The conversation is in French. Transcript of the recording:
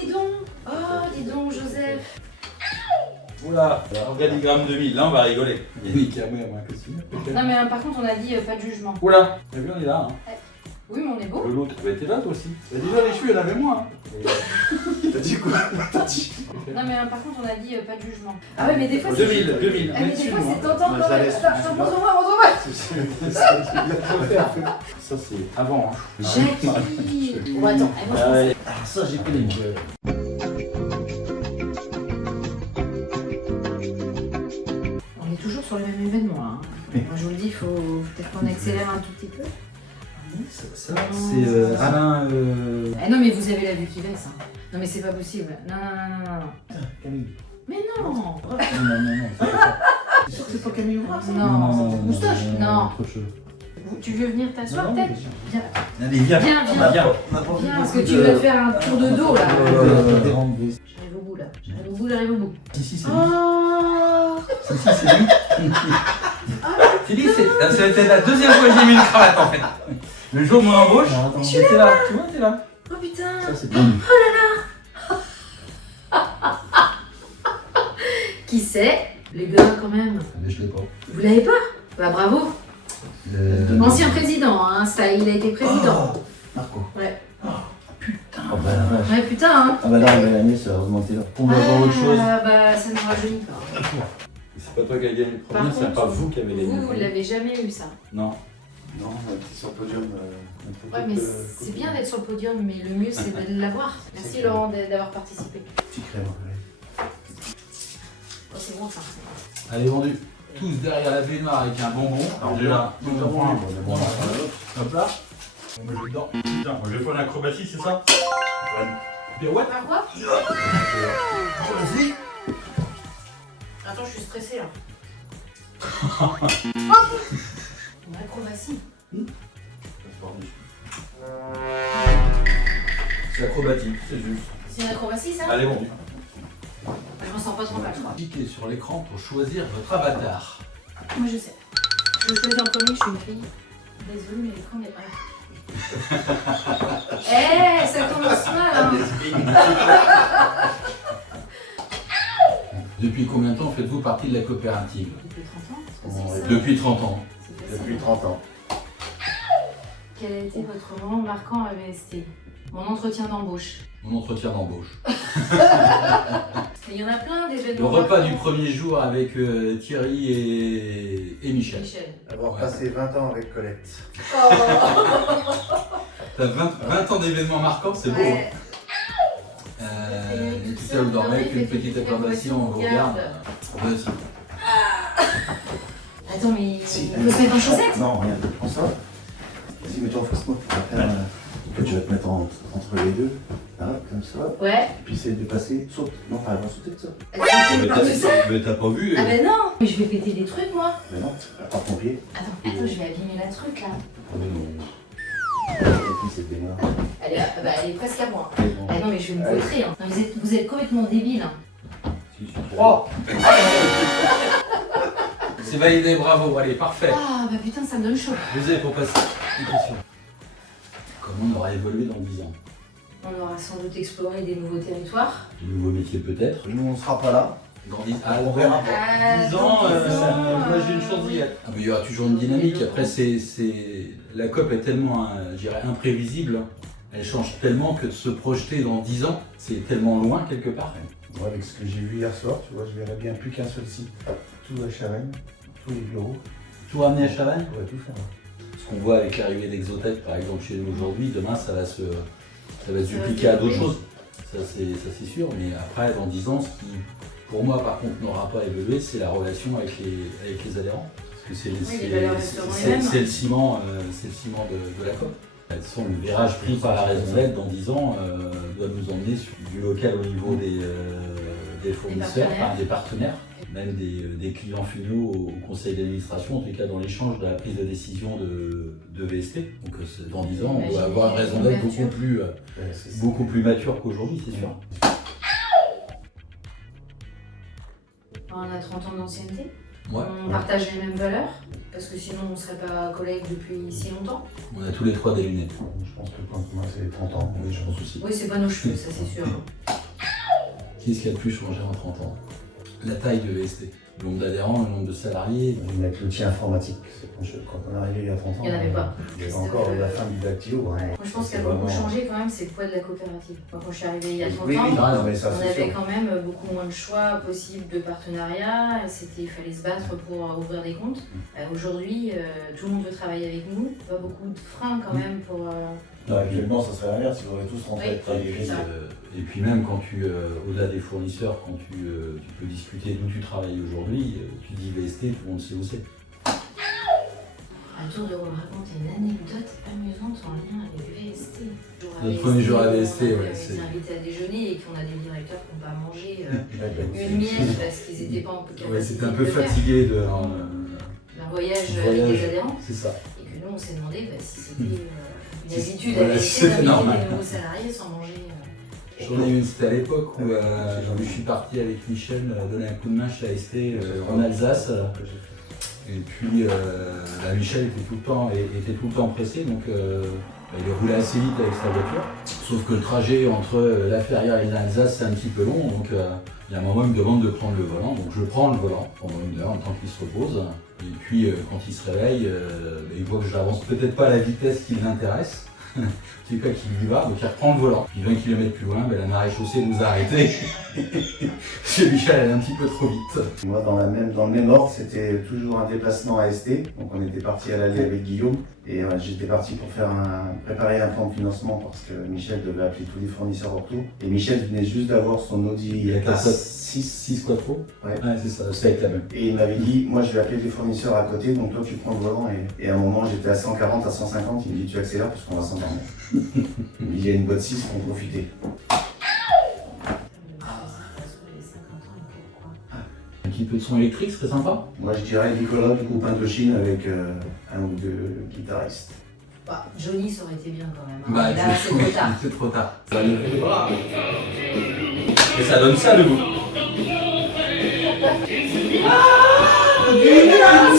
dis donc. Oh, dis donc, Joseph. Oula, organigramme 2000, là on va rigoler. Yannick a moins que si. Non, mais par contre, on a dit pas de jugement. Oula, t'as vu, on est là. Hein. Oui, mais on est beau. L'autre, t'es là toi aussi. Bah, déjà les cheveux, il y en avait moins. Hein. T'as dit quoi? T'as dit. Non, mais par contre, on a dit pas de jugement. Ah ouais, mais des fois, c'est. 2000. Ah, mais des fois, c'est tentant Ouais, quand ça même. laisse. Attends, montre-moi. Ça c'est avant. Hein. Jackie. Bon, attends, allez, moi, je pense. Ah, ça, j'ai pas les mots. On est toujours sur le même événement, hein. Moi, je vous le dis, il faut peut-être qu'on accélère un tout petit peu. Ça c'est Alain. Ah non, mais vous avez la vue qui baisse. Hein. Non, mais c'est pas possible. Non. Camille. Mais non. Non. T'es sûr que c'est pas Camille Ouvrard, ça? Non, c'est ta moustache. Non. Autre chose. Tu veux venir t'asseoir peut-être? Viens. Allez, viens. Viens. On a Viens, parce que tu veux faire un tour de dos là. J'arrive au bout là. J'arrive au bout. Si, c'est lui. Oh. Si, c'est lui. C'était la deuxième fois que j'ai mis une cravate en fait. Le jour de mon embauche, j'étais là. Tu vois, t'es là. Oh putain. Ça, c'est bien. Qui c'est? Les gars quand même. Mais je l'ai pas. Vous l'avez pas? Bah bravo. Ancien président, hein. Ça, il a été président. Oh, Marco. Ouais. Putain. Oh bah la vache. Ouais putain hein. Ah bah là, on va gagner, ça va remonter là. On va voir autre chose. Bah ça ne rajeunit pas. C'est pas toi qui as gagné le Par premier, c'est contre, pas vous qui avez gagné le Vous premier. l'avez jamais eu ça. Non. Non, c'est sur le podium. Ouais mais c'est bien d'être sur le podium, mais le mieux c'est de l'avoir. Merci Laurent d'avoir participé. Petit crème. Oh c'est bon ça. Allez, vendu. Tous derrière la baignoire avec un bonbon. Alors déjà, on prend un. Hop là. On met le dedans. Putain, moi je vais faire une acrobatie, c'est ça? Pirouette. Par quoi? Vas-y. Attends, je suis stressée là. Une acrobatie. C'est acrobatique, c'est juste. C'est une acrobatie ça? Allez, vendu. Je m'en sens pas trop mal je crois. Cliquez sur l'écran pour choisir votre avatar. Moi je sais. Je choisis en premier, je suis une fille. Désolée mais l'écran n'est pas. Eh, ça commence mal hein. Depuis combien de temps faites-vous partie de la coopérative? Depuis 30 ans, c'est facile, ça. Depuis 30 ans. C'est facile. Depuis 30 ans. Quel a été votre moment marquant à VST? Mon entretien d'embauche. Mon entretien d'embauche. Il y en a plein Le d'événements. repas marquants. du premier jour avec Thierry et Michel. Michel. Avoir Ouais. passé 20 ans avec Colette. Oh. T'as 20 ans d'événements marquants, c'est beau. Ouais. Et tout ça, vous dormez avec une petite acclamation, on vous regarde. Vas-y. Attends, mais Si, il faut se mettre en chaussettes. Non, rien. Prends ça. Vas-y, mets-toi en face de moi. Tu vas faire, tu vas te mettre entre les deux. Là, comme ça. Ouais. Et puis essaye de passer. Saute. Non, pas avant sauter de ça. Mais t'as pas vu Ah ben non. Mais je vais péter des trucs moi. Mais non, attends ton pied. Attends, je vais abîmer la truc là. Et puis c'est bien. Elle est presque à moi. C'est bon. Ah non mais je vais me vautrer. Hein. Non, vous êtes complètement débile. Hein. Oh. C'est validé, bravo, allez, parfait. Ah bah putain, ça me donne chaud. Vous avez pour passer une question. Comment on aura évolué dans 10 ans? On aura sans doute exploré des nouveaux territoires. De nouveaux métiers peut-être. Nous, on sera pas là. Dans 10 On verra. 10 ans, dans 10 ans, moi j'ai une chance d'y être. Ah, mais il y aura toujours une dynamique. Après, la COP est tellement, je dirais, imprévisible. Elle change tellement que de se projeter dans 10 ans, c'est tellement loin quelque part. Moi, avec ce que j'ai vu hier soir, tu vois, je verrais bien plus qu'un seul site. Tout à Chavannes, tous les bureaux. Tout ramener à Chavannes. On va tout faire. Ce qu'on voit avec l'arrivée d'Exotech, par exemple, chez nous aujourd'hui, demain, ça va se dupliquer à d'autres choses. Ça, c'est sûr. Mais après, dans 10 ans, ce qui, pour moi, par contre, n'aura pas évolué, c'est la relation avec les adhérents. Parce que les valeurs resteront les mêmes. c'est le ciment de la COP. De toute façon, le virage pris par la raison d'être dans 10 ans doit nous emmener sur du local au niveau des fournisseurs, des partenaires, même des clients finaux au conseil d'administration, en tout cas dans l'échange de la prise de décision de VST. Donc dans 10 ans, on doit avoir une raison d'être beaucoup plus mature qu'aujourd'hui, c'est sûr. On a 30 ans d'ancienneté. Ouais, On partage les mêmes valeurs, parce que sinon on ne serait pas collègues depuis si longtemps. On a tous les trois des lunettes. Je pense que le point commun, c'est les 30 ans. Oui, je pense aussi. Oui, c'est pas nos cheveux, ça c'est sûr. Qu'est-ce qui a le plus changé en 30 ans? La taille de VST. Le nombre d'adhérents, le nombre de salariés. Avec l'outil informatique, quand on est arrivé il y a 30 ans, Il n'y en avait pas. il y avait encore la fin du dactylo. Moi je pense qu'il y a beaucoup changé quand même, c'est le poids de la coopérative. Moi, quand je suis arrivée il y a 30 Oui, ans, non, mais ça, on c'est avait sûr. quand même beaucoup moins de choix possibles de partenariats. Il fallait se battre pour ouvrir des comptes. Aujourd'hui, tout le monde veut travailler avec nous. Pas beaucoup de freins quand même pour. Actuellement, ça serait l'inverse, ils auraient tous rentré Oui. à travailler. Et puis même quand au-delà des fournisseurs, quand tu peux discuter d'où tu travailles aujourd'hui, tu dis VST, tout le monde sait où c'est. À tour de vous raconter une anecdote amusante en lien avec VST. Notre premier jour à VST, ouais, On c'est- été invités à déjeuner et qu'on a des directeurs qui n'ont pas mangé Une une miette parce qu'ils n'étaient pas en capacité Ouais, c'était un de peu le faire. fatigué D'un voyage Voyage. avec des adhérents. C'est ça. Et que nous, on s'est demandé si c'était une Si- habitude voilà, à si VST c'était d'inviter normal. des nouveaux salariés sans manger. J'en ai eu une, c'était à l'époque où je suis parti avec Michel donner un coup de main chez AST en Alsace. Et puis Michel était tout le temps pressé, donc il roulait assez vite avec sa voiture. Sauf que le trajet entre la Ferrière et l'Alsace c'est un petit peu long, donc il y a un moment il me demande de prendre le volant, donc je prends le volant pendant 1 heure, le temps qu'il se repose. Et puis quand il se réveille, il voit que j'avance peut-être pas à la vitesse qui l'intéresse. C'est quoi qu'il y va, donc il reprend le volant. Puis 20 km plus loin, la maréchaussée nous a arrêtés. Chez Michel, elle est un petit peu trop vite. Moi, dans le même ordre, c'était toujours un déplacement à ST. Donc, on était parti à l'aller avec Guillaume. Et j'étais parti pour préparer un plan de financement parce que Michel devait appeler tous les fournisseurs ortho. Et Michel venait juste d'avoir son Audi A6. 6 quattro. Ouais. C'est ça, c'est avec la même. Et il m'avait dit, moi je vais appeler les fournisseurs à côté, donc toi tu prends le volant. Et à un moment j'étais à 140, à 150, il me dit tu accélères parce qu'on va s'endormir. Il me dit il y a une boîte 6 pour en profiter. Un petit peu de son électrique serait sympa. Moi je dirais Nicolas du groupe Indochine avec un ou deux guitaristes. Bah, Johnny, ça aurait été bien quand même. Bah, Là, c'est trop tard. C'est trop tard. Ça lever les bras. Et ça donne ça debout. Ah,